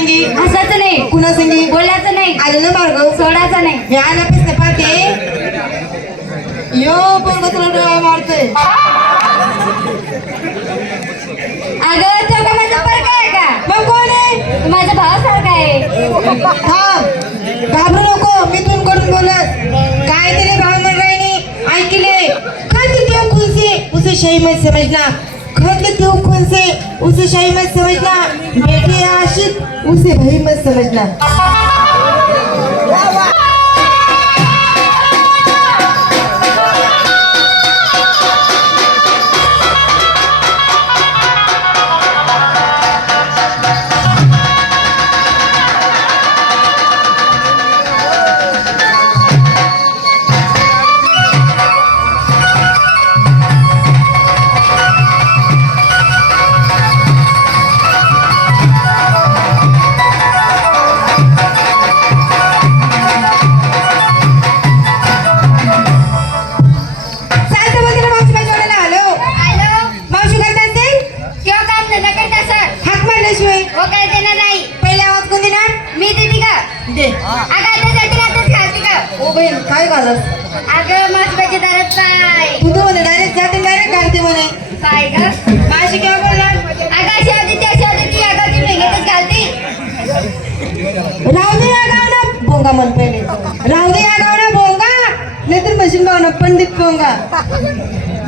संगी हसायचं नाही. कुणा संगी बोलायचं नाही. आलं ना मार्ग सोडायचं नाही. हे आलं पिसते पाहते. यो पोरग तुला डोळा मारतोय. अगं तो माझा फरक आहे का? मग कोण आहे? माझा भाव सारखा आहे. हा घाबरू नको. मी तुम करून बोलत. काय तिने भाव म्हणून ऐकले. काय तिथे खुशी उसे शाही मत समजना समझना खत देव खुनसे उसे शाही मत समझना बेटे आशिक उसे भाई मत समझना ओ बहीण काय घालस अगं माझ्या दारात काय तू तर म्हणे डायरेक्ट जाते डायरेक्ट घालते म्हणे. काय ग. माशी केव्हा बोलणार अगं अशी होती ती अशी होती ती अगं ती मेघेतच घालते. राहू दे या गावना भोंगा म्हण पहिले. राहू दे या गावना भोंगा नाहीतर मशीन गावना पंडित भोंगा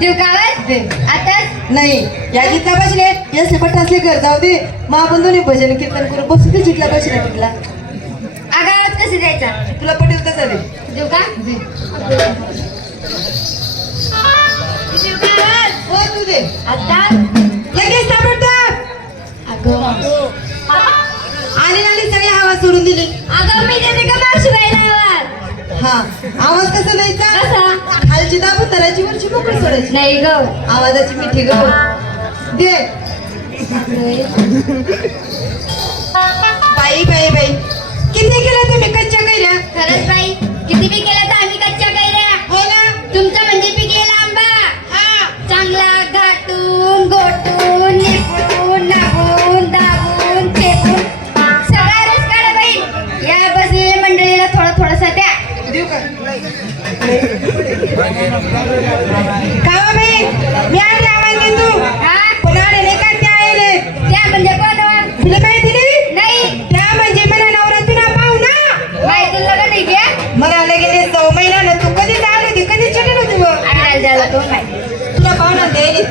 देव गावात दे. आताच? नाही या गीतला बसले असले घर जाऊ दे. मग आपण दोन्ही भजन कीर्तन करू. बसू ते जिथला बसला तिथला कसं द्यायचा. तुला पटेल तसा दे. देव का? हो तू दे. आता? लगेच ताबडतोब अगं. आली आली सगळी हवा सोडून दिली. अगं मी देते का मावशी बाईला आवाज? हा. आवाज कसा द्यायचा? कसा? खालची दाबून तराची वरची मोकळी सोडायची. नाही ग. आवाजाची मिठी ग. दे. बाई बाई बाई. बाई किती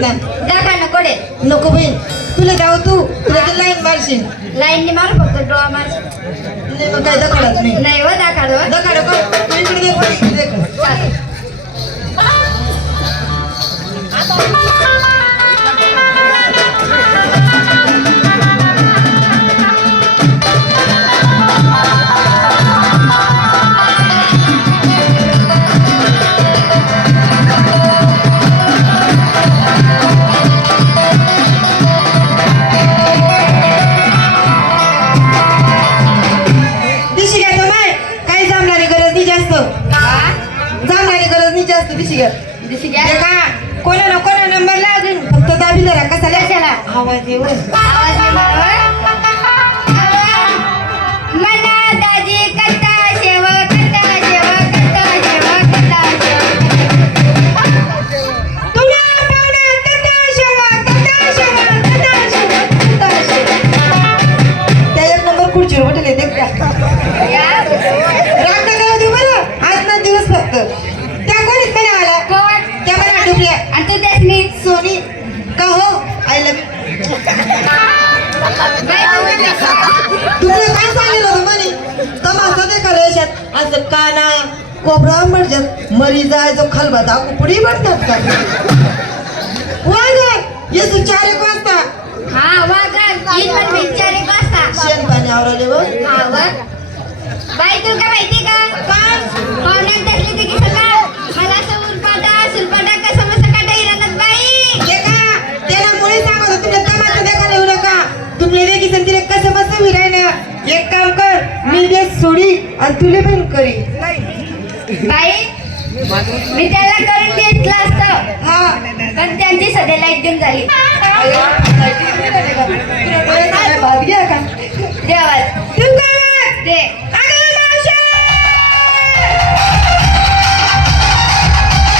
ना दाखा नको दे नको बहीण. तुला जाऊ तू. तुला तर लाईन मारशील. लाईनने मार फक्त डोळा मार. नाही मग काय दखलत नाही नाही हो दखल तू इकडे इकडे. चालेल. जास्त दिशी घ्या दिशी घ्या का कोणा नंबर लागेल? फक्त दाबी जरा कसा कशाला? आवाज येऊ. मना दाजी शेव शेव शेव त्या एक नंबर येते का या. राग नका देऊ बरं. आज ना दिवस फक्त. दुसरे काय सांगितलं होतं म्हणे तमाशा देखाला याच्यात असं काना कोपरा म्हणतात मरी जायचो खलबा कुपडी म्हणतात का वाग येसू चार एक वाजता हा वागा ईद पण विचार एक वाजता शेण पाणी आवरले व हा वर. बाई तू काय माहिती? आणि तुले पण करी बाई मी त्याला करून घेतलं असतं. हा. पण त्यांची सध्या लाइट देऊन झाली.